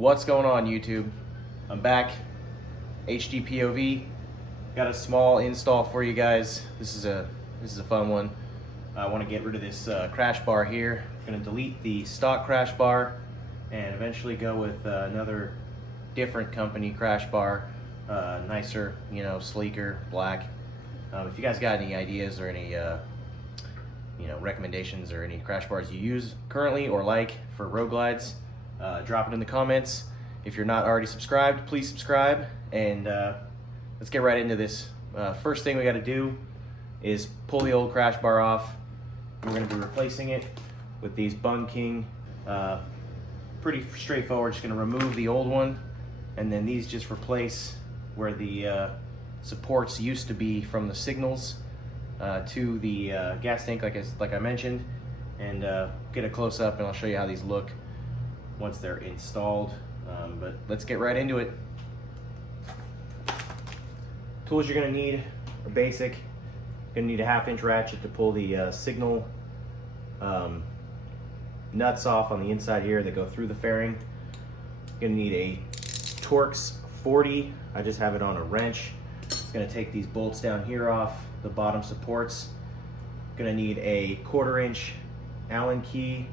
What's going on, YouTube? I'm back. HD POV. Got a small install for you guys. This is a fun one. I want to get rid of this crash bar here. I'm going to delete the stock crash bar and eventually go with another different company crash bar, nicer, sleeker, black. If you guys got any ideas or any recommendations or any crash bars you use currently or like for road glides, drop it in the comments. If you're not already subscribed, please subscribe, and let's get right into this. First thing we got to do is pull the old crash bar off. We're going to be replacing it with these Bung. Pretty straightforward. Just going to remove the old one, and then these just replace where the supports used to be from the signals to the gas tank, like I mentioned, and get a close up, and I'll show you how these look once they're installed. But let's get right into it. Tools you're going to need are basic. You're going to need a 1/2-inch ratchet to pull the signal nuts off on the inside here that go through the fairing. You're going to need a Torx 40. I just have it on a wrench. It's going to take these bolts down here off the bottom supports. Going to need a 1/4-inch Allen key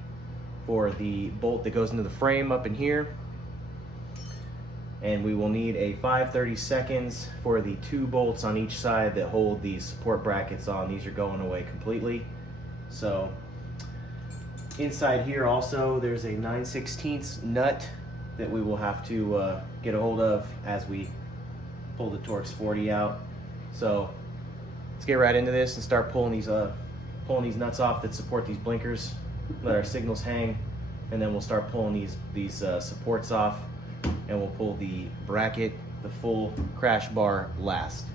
for the bolt that goes into the frame up in here. And we will need a 5/32 for the 2 bolts on each side that hold these support brackets on. These are going away completely. So inside here also there's a 9/16 nut that we will have to get a hold of as we pull the Torx 40 out. So let's get right into this and start pulling these nuts off that support these blinkers. Let our signals hang, and then we'll start pulling these supports off, and we'll pull the bracket, the full crash bar, last.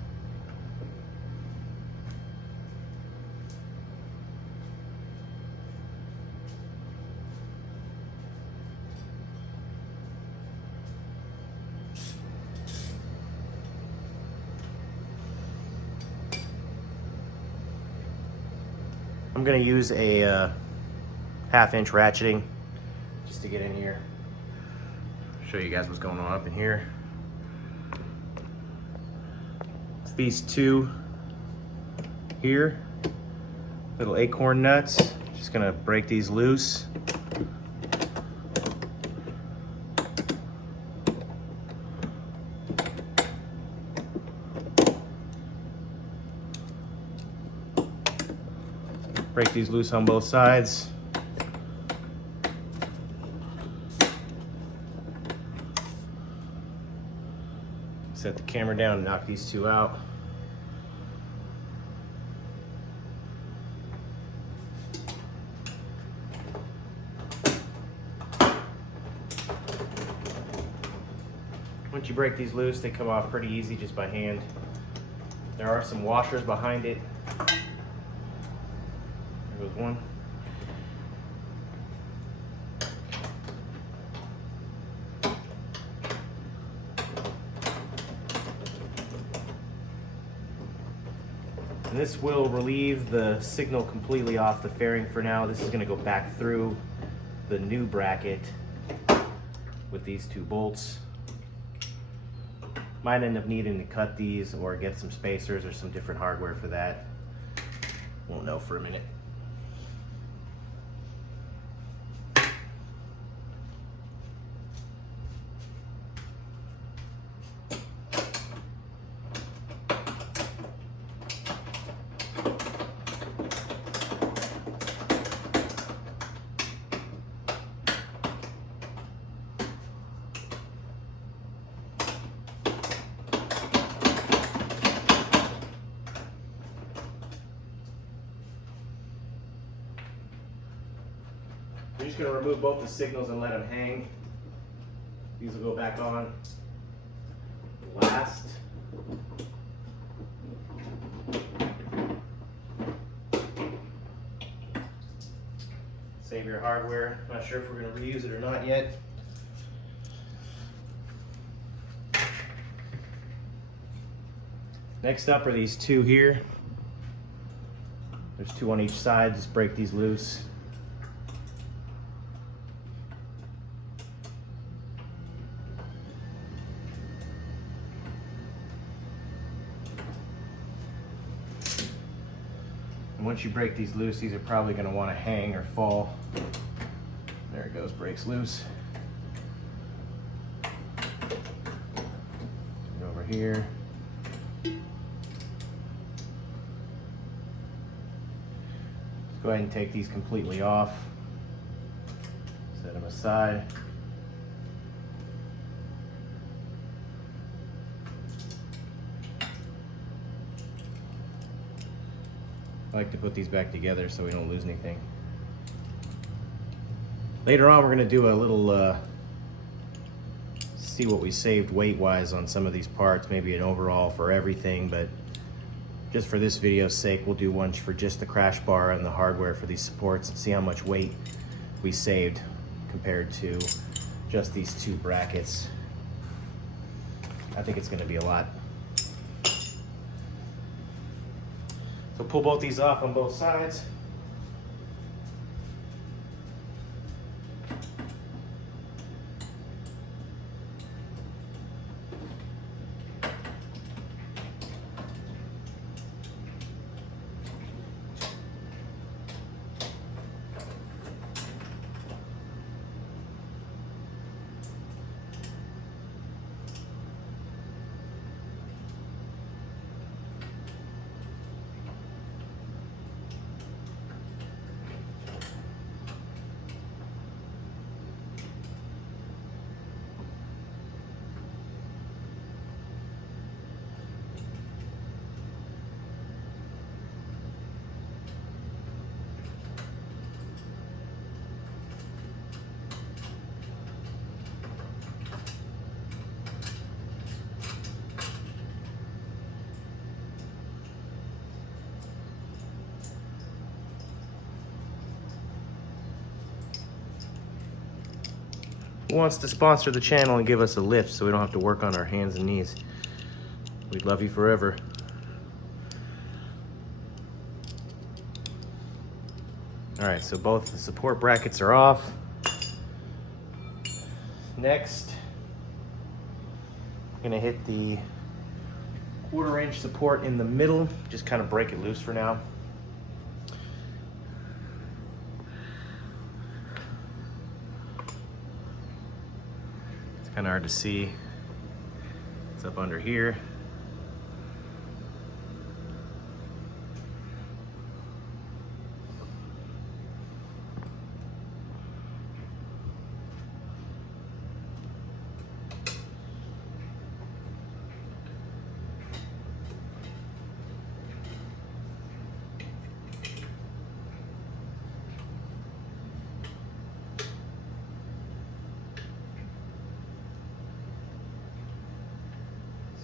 I'm going to use a 1/2-inch ratcheting just to get in here. Show you guys what's going on up in here. It's these 2 here, little acorn nuts. Just going to break these loose. Break these loose on both sides. Set the camera down and knock these 2 out. Once you break these loose, they come off pretty easy just by hand. There are some washers behind it. There goes one. And this will relieve the signal completely off the fairing for now. This is going to go back through the new bracket with these 2 bolts. Might end up needing to cut these or get some spacers or some different hardware for that. Won't know for a minute. We're just going to remove both the signals and let them hang. These will go back on last. Save your hardware. Not sure if we're going to reuse it or not yet. Next up are these 2 here. There's 2 on each side. Just break these loose. once you break these loose, these are probably going to want to hang or fall. There it goes, breaks loose. Go over here. Let's go ahead and take these completely off. Set them aside. I like to put these back together so we don't lose anything. Later on, we're going to do a little, see what we saved weight-wise on some of these parts, maybe an overall for everything, but just for this video's sake, we'll do one for just the crash bar and the hardware for these supports and see how much weight we saved compared to just these two brackets. I think it's going to be a lot. So pull both these off on both sides. Who wants to sponsor the channel and give us a lift so we don't have to work on our hands and knees? We'd love you forever. All right, so both the support brackets are off. Next, I'm gonna hit the 1/4 inch support in the middle, just kind of break it loose for now. Kind of hard to see. It's up under here.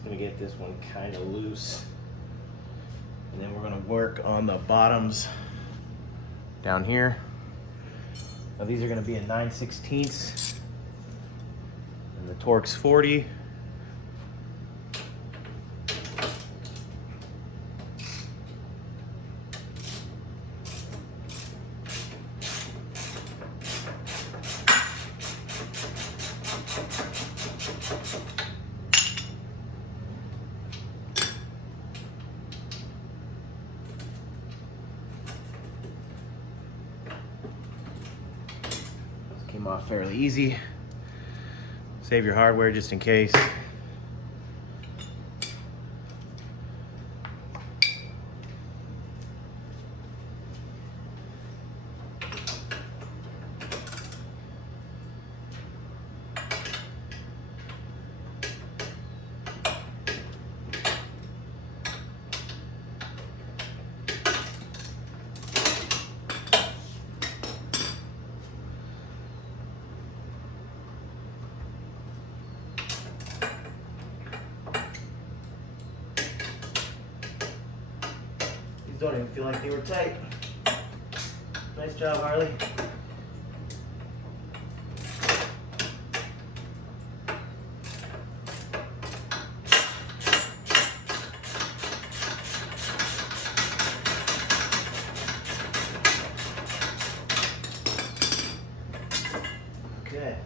Gonna get this one kind of loose, and then we're gonna work on the bottoms down here. Now these are gonna be a 9/16, and the torque's 40. Came off fairly easy. Save your hardware just in case. Don't even feel like they were tight. Nice job, Harley. Okay.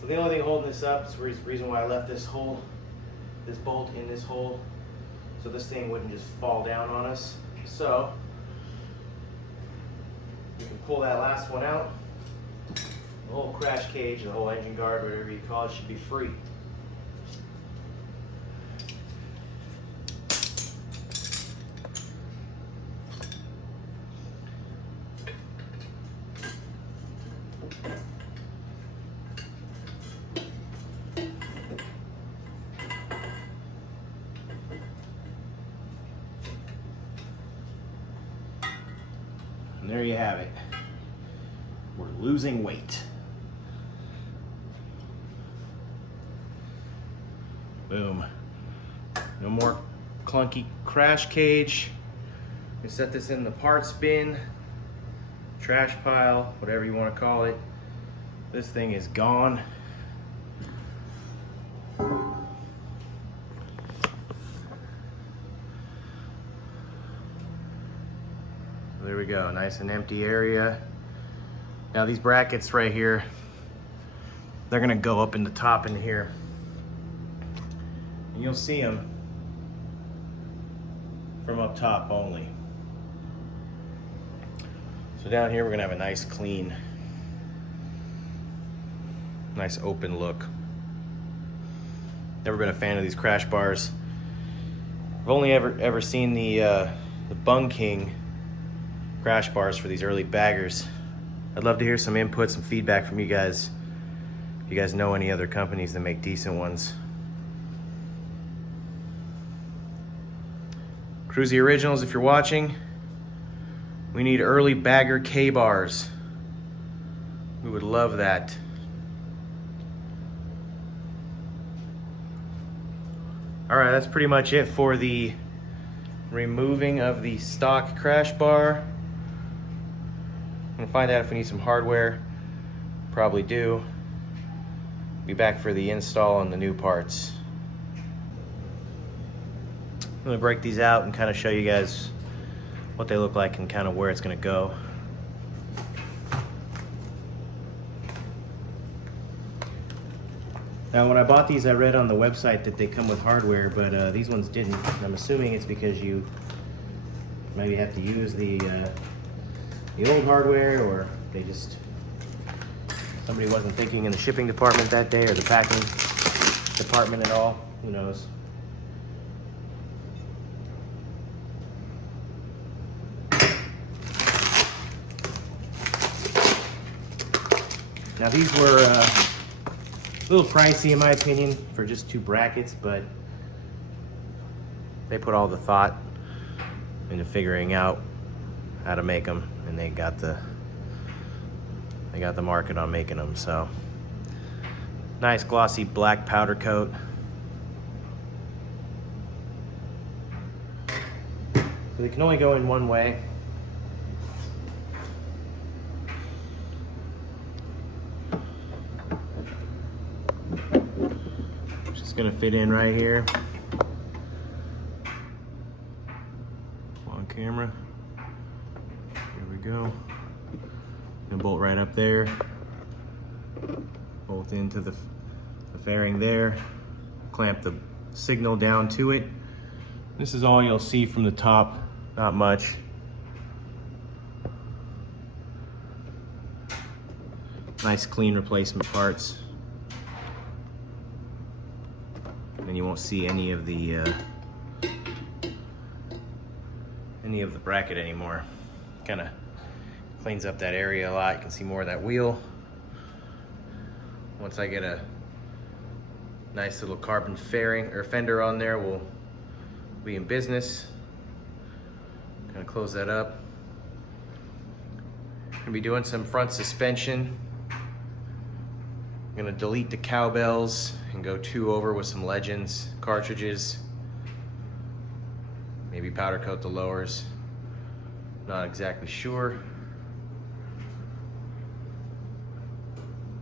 So the only thing holding this up is the reason why I left this hole, this bolt in this hole, so this thing wouldn't just fall down on us. So You can pull that last one out. The whole crash cage, the whole engine guard, whatever you call it, should be free. And there you have it. We're losing weight. Boom. No more clunky crash cage. We set this in the parts bin, trash pile, whatever you want to call it. This thing is gone. There we go, nice and empty area. Now these brackets right here, they're gonna go up in the top in here. And you'll see them from up top only. So down here we're gonna have a nice clean, nice open look. Never been a fan of these crash bars. I've only ever seen the Bung crash bars for these early baggers. I'd love to hear some input, some feedback from you guys. If you guys know any other companies that make decent ones. Cruzy Originals, if you're watching, we need early bagger K-bars. We would love that. All right, that's pretty much it for the removing of the stock crash bar. I'm gonna find out if we need some hardware. Probably do. Be back for the install on the new parts. I'm gonna break these out and kind of show you guys what they look like and kind of where it's gonna go. Now when I bought these, I read on the website that they come with hardware, but these ones didn't. I'm assuming it's because you maybe have to use the old hardware, or they just, somebody wasn't thinking in the shipping department that day, or the packing department at all. Who knows? Now these were a little pricey in my opinion for just 2 brackets, but they put all the thought into figuring out how to make them, and they got the market on making them. So nice glossy black powder coat. So they can only go in one way. Just gonna fit in right here on camera. Here we go. And bolt right up there. Bolt into the fairing there. Clamp the signal down to it. This is all you'll see from the top, not much. Nice clean replacement parts. And you won't see any of the bracket anymore. Kind of cleans up that area a lot. You can see more of that wheel. Once I get a nice little carbon fairing or fender on there, we'll be in business. Gonna close that up. Gonna be doing some front suspension. I'm gonna delete the cowbells and go 2 over with some Legends cartridges. Maybe powder coat the lowers. Not exactly sure.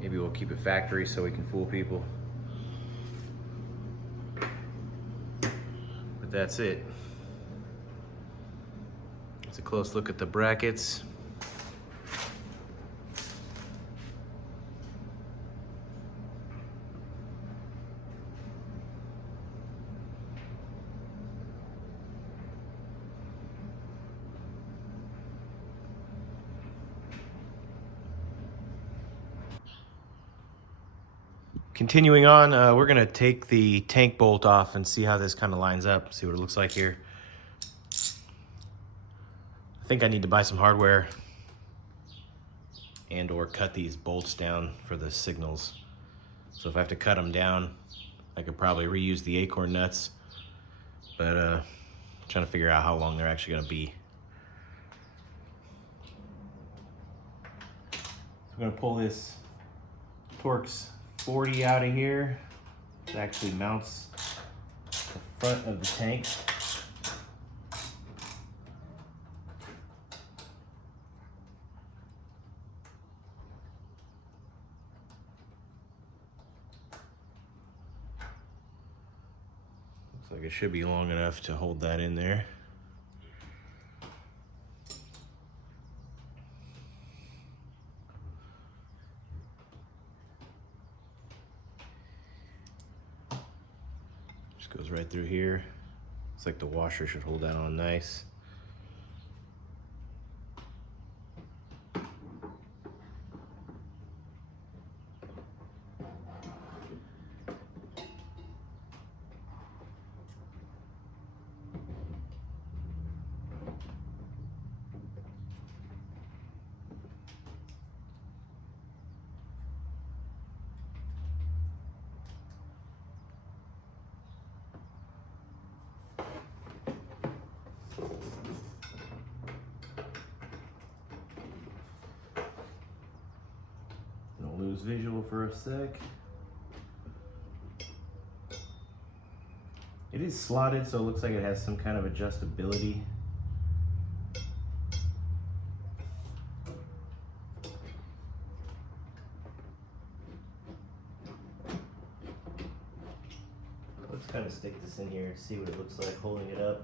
Maybe we'll keep it factory so we can fool people. But that's it. It's a close look at the brackets. Continuing on, we're gonna take the tank bolt off and see how this kind of lines up, see what it looks like here. I think I need to buy some hardware and or cut these bolts down for the signals. So if I have to cut them down, I could probably reuse the acorn nuts, but I'm trying to figure out how long they're actually gonna be. So I'm gonna pull this Torx 40 out of here. It actually mounts the front of the tank. Looks like it should be long enough to hold that in there. Goes right through here. Looks like the washer should hold that on nice. Lose visual for a sec. It is slotted, so it looks like it has some kind of adjustability. Let's kind of stick this in here and see what it looks like holding it up.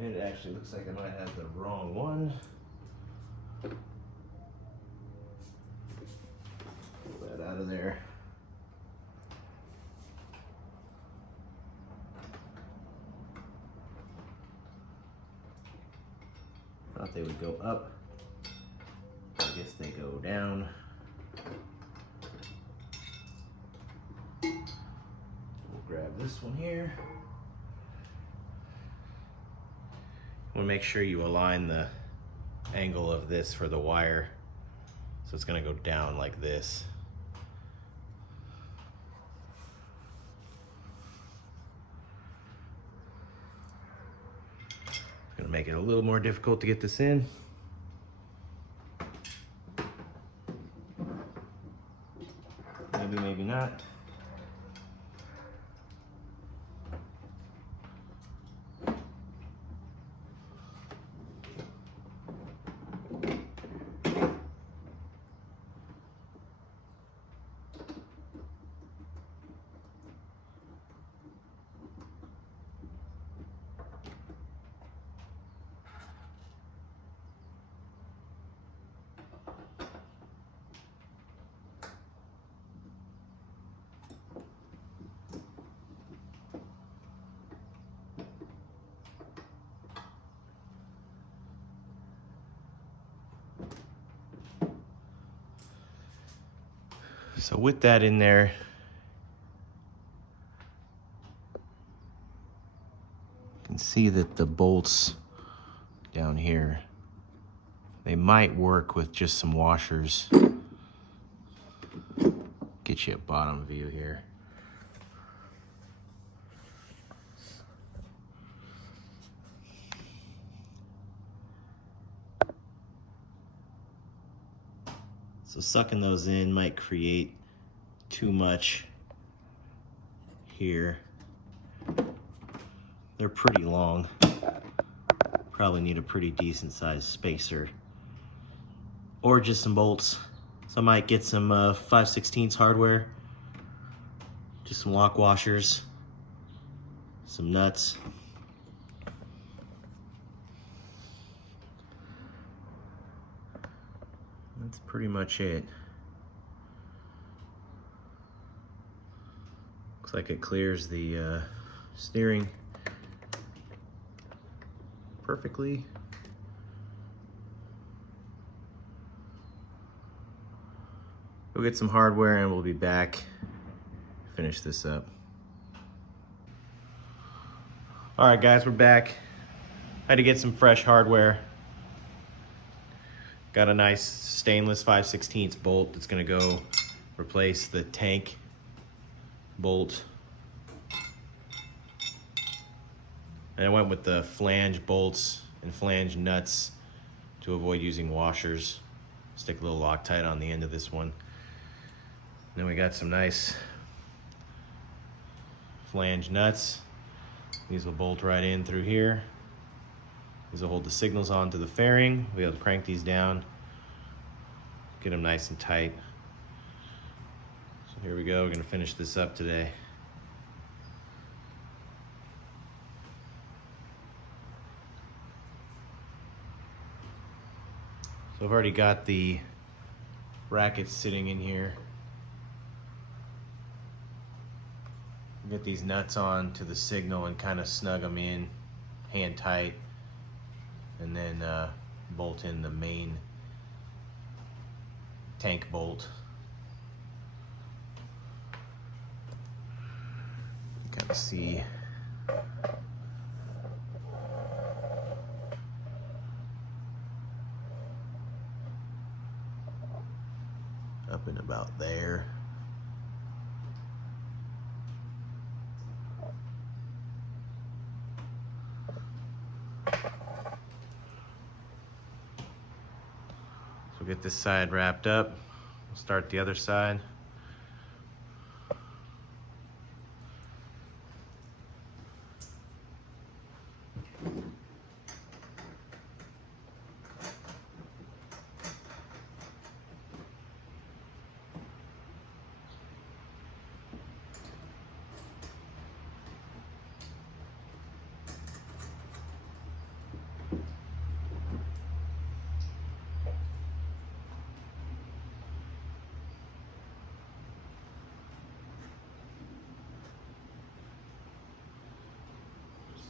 It actually looks like I might have the wrong one. Pull that out of there. Thought they would go up. I guess they go down. We'll grab this one here. You want to make sure you align the angle of this for the wire. So it's going to go down like this. It's going to make it a little more difficult to get this in. Maybe, maybe not. So with that in there, you can see that the bolts down here, they might work with just some washers. Get you a bottom view here. So sucking those in might create too much here. They're pretty long. Probably need a pretty decent sized spacer. Or just some bolts. So I might get some 5/16 hardware. Just some lock washers. Some nuts. That's pretty much it. Looks like it clears the steering. perfectly. We'll get some hardware and we'll be back, finish this up. All right guys, we're back. I had to get some fresh hardware. Got a nice stainless 5/16 bolt that's gonna go replace the tank bolt. And I went with the flange bolts and flange nuts to avoid using washers. Stick a little Loctite on the end of this one. Then we got some nice flange nuts. These will bolt right in through here. These will hold the signals onto the fairing. We'll be able to crank these down, get them nice and tight. So here we go, we're gonna finish this up today. So I've already got the brackets sitting in here. Get these nuts on to the signal and kind of snug them in, hand tight, and then bolt in the main tank bolt. Kind of see up and about there. So we'll get this side wrapped up. We'll start the other side.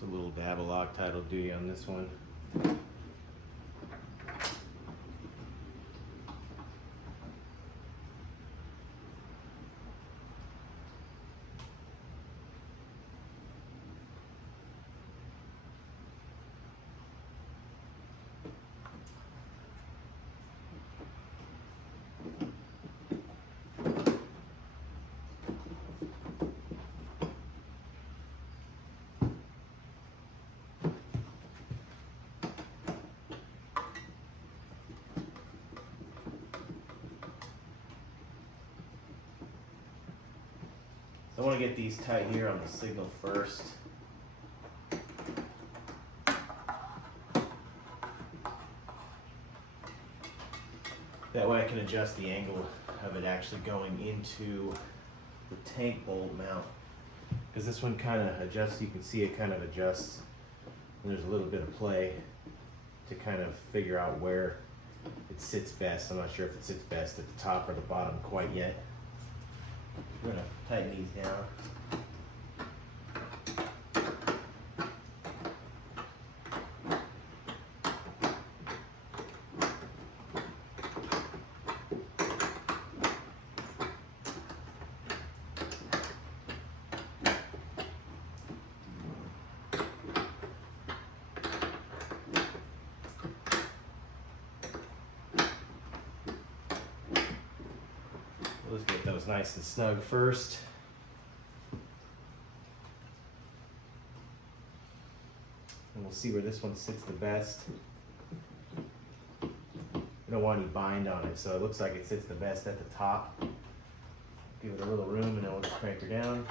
A little dab of Loctite will do you on this one. So I want to get these tight here on the signal first. That way I can adjust the angle of it actually going into the tank bolt mount. Because this one kind of adjusts, you can see it kind of adjusts. And there's a little bit of play to kind of figure out where it sits best. I'm not sure if it sits best at the top or the bottom quite yet. I'm going to tighten these down. Let's get those nice and snug first. And we'll see where this one sits the best. We don't want any bind on it, so it looks like it sits the best at the top. Give it a little room and then we'll just crank her down.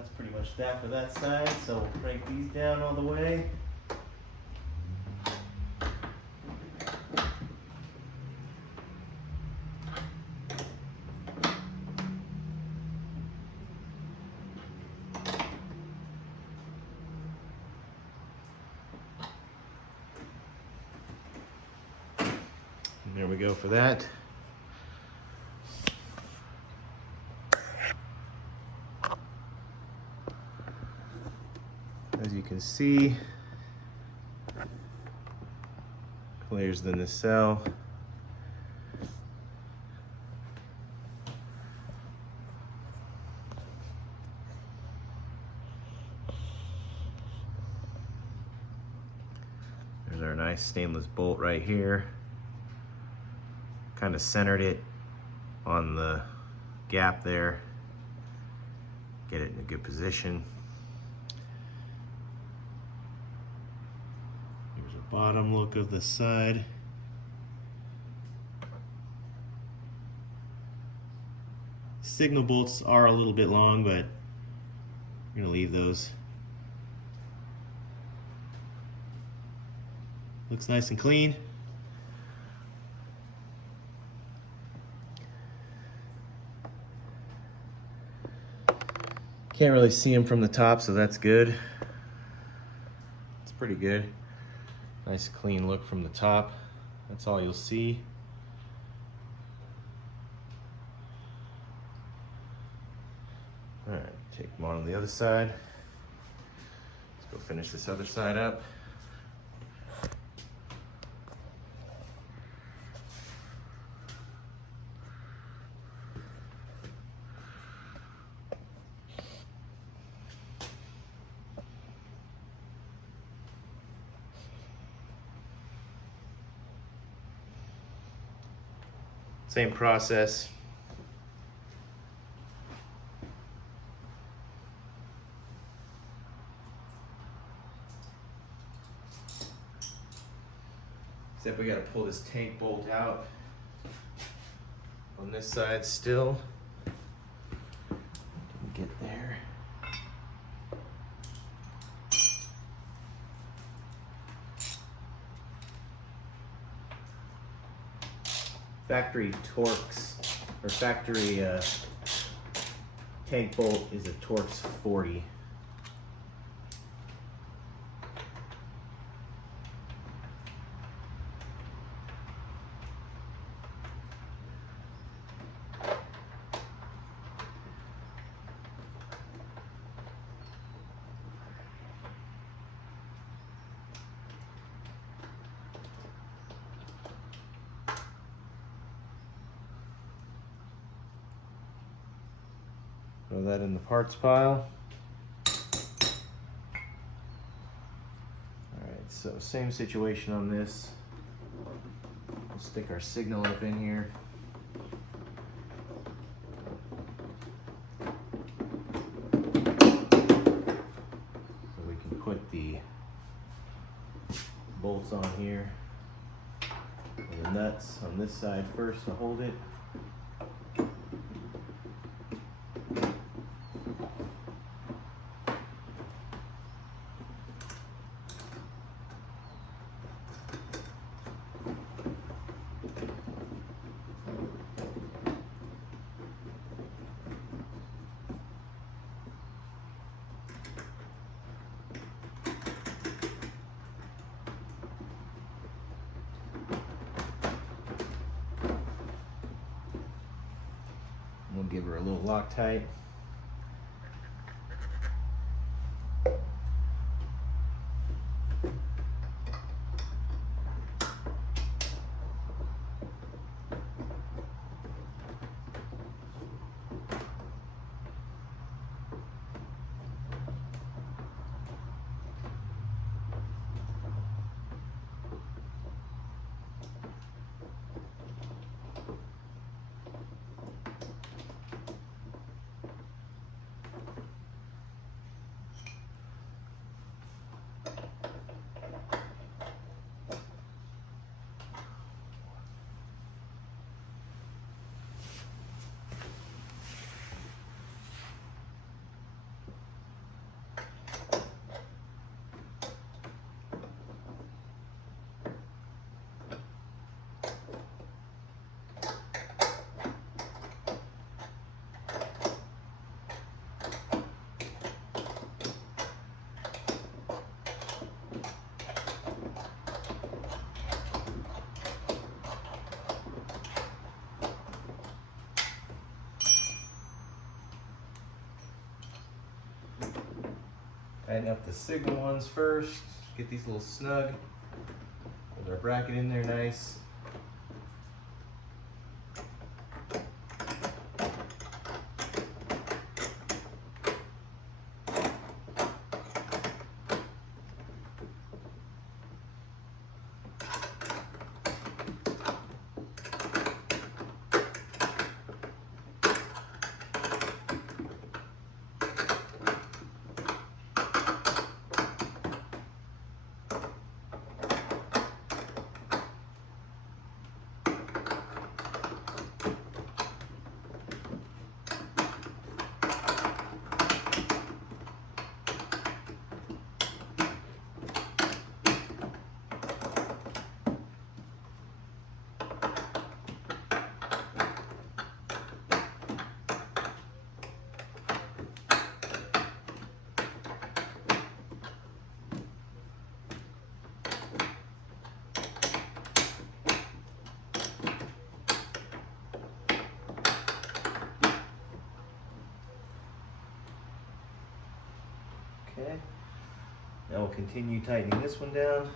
that's pretty much that for that side. So we'll crank these down all the way. And there we go for that. As you can see, layers in the nacelle. There's our nice stainless bolt right here. Kind of centered it on the gap there. Get it in a good position. Here's a bottom look of the side. Signal bolts are a little bit long, but we're gonna leave those. Looks nice and clean. Can't really see them from the top, so that's good. It's pretty good. Nice clean look from the top. That's all you'll see. All right, take them on the other side. Let's go finish this other side up. Same process. Except we gotta pull this tank bolt out on this side still. Didn't get there. Factory Torx, or factory tank bolt is a Torx 40. Throw that in the parts pile. Alright, so same situation on this. We'll stick our signal up in here. So we can put the bolts on here. And the nuts on this side first to hold it. We'll give her a little Loctite. Tighten up the signal ones first. Get these a little snug. Hold our bracket in there nice. Okay, now we'll continue tightening this one down.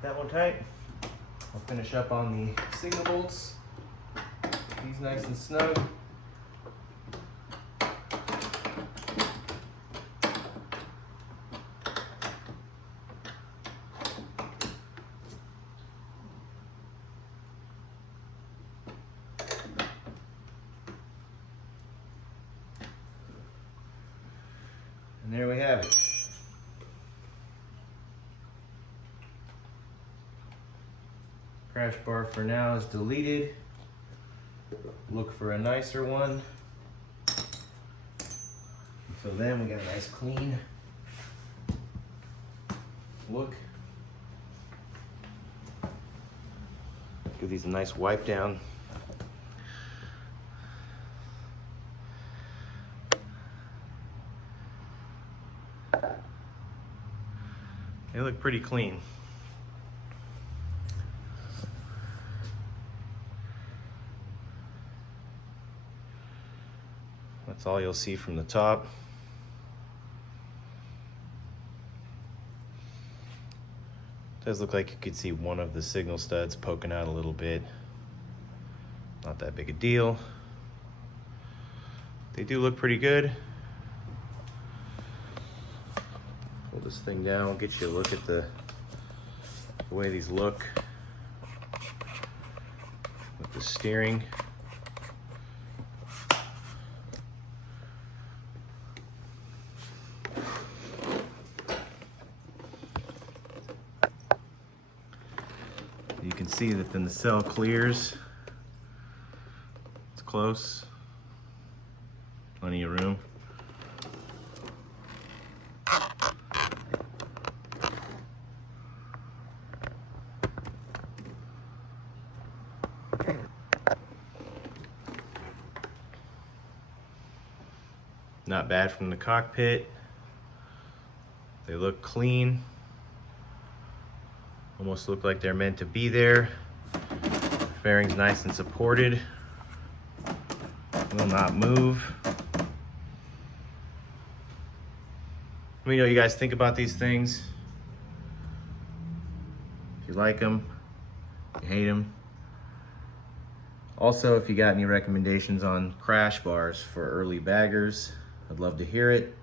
That one tight. I'll finish up on the signal bolts. These nice and snug. And there we have it. Crash bar for now is deleted. Look for a nicer one. So then we got a nice clean look. Give these a nice wipe down. They look pretty clean. That's all you'll see from the top. Does look like you could see one of the signal studs poking out a little bit. Not that big a deal. They do look pretty good. Pull this thing down, get you a look at the way these look with the steering. You can see that then the cell clears. It's close. Plenty of room. Not bad from the cockpit. They look clean. Almost look like they're meant to be there. Fairing's nice and supported. Will not move. Let me know what you guys think about these things. If you like them, if you hate them. Also, if you got any recommendations on crash bars for early baggers, I'd love to hear it.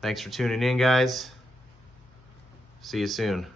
Thanks for tuning in, guys. See you soon.